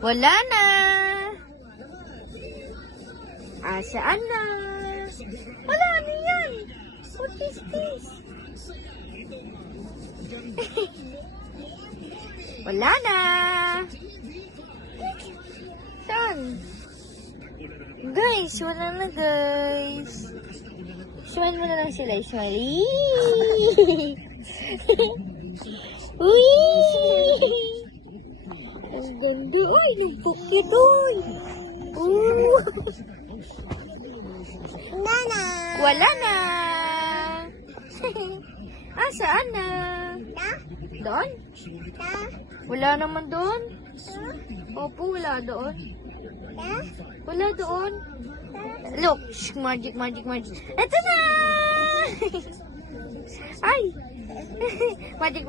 Wala na. Saan na? Wala, ano yan? What is this? Wala na. Saan? Guys, wala na guys. Smile mo na lang sila. Smile. Uy! Ang ganda. Uy, nagpukli doon. Nana. Wala na. Saan na? Doon? Wala naman doon. Opo, wala doon. Wala doon. Look, shh, magic. Ito na! Ay! Magic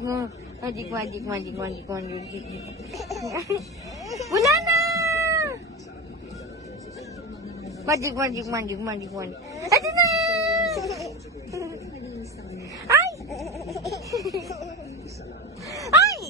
mo. Magic. Wala na! Magic. Ito na! Ay! Ay!